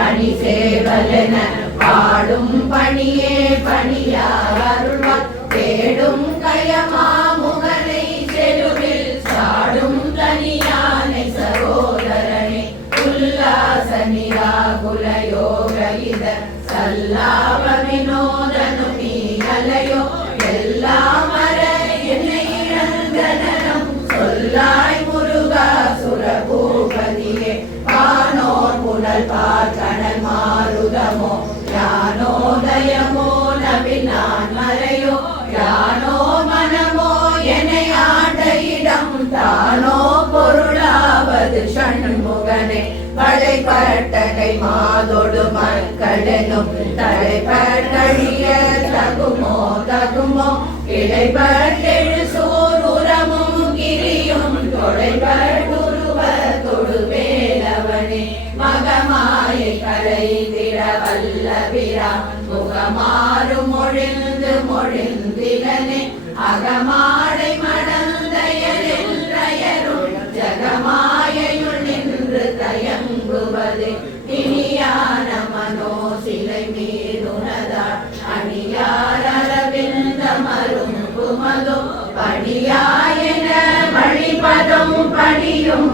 தனி சேவலென பாடும் பணியே பணியாருள்வார் தேடும் கயமா முகனை செருவில் சாடும் தனியானை சகோதரனே உல்லாச நிராகுல யோக இத சல்லாப வினோதனு நீ அலையோ எல்லாம் அற என்னை இழந்தனம் சொல்லாய் முருகா சுரபூபதியே வானோர் புனல் பார்க்கணல் மாருதமோ ஞானோதயமோ நவினான் மறையோ யானோ மனமோ என்னை ஆண்ட இடம் தானோ பொருளாவது ஷண்முகனே படைப்பட்டகை மாதொடு மக்களெனும் தடைப்பட்டழிய தகுமோ தகுமோ இடைப்பட்டெழு சூருரமும் கிரியும் தொடைப்பட்டுருவ தொடுவேலவனே மகமாயை கலைந்திட வல்லபிரா முகமாறு மொழிந்து மொழிந்திலனே அகமாடை மடந்தையரும் ஜகமாயையுள் நின்று தயங்குவது இனியான மனோ சிலை மீதுனதால் அணியார் அரவிந்த மரும்புமதோ படியாயன வழிபதம் படியும்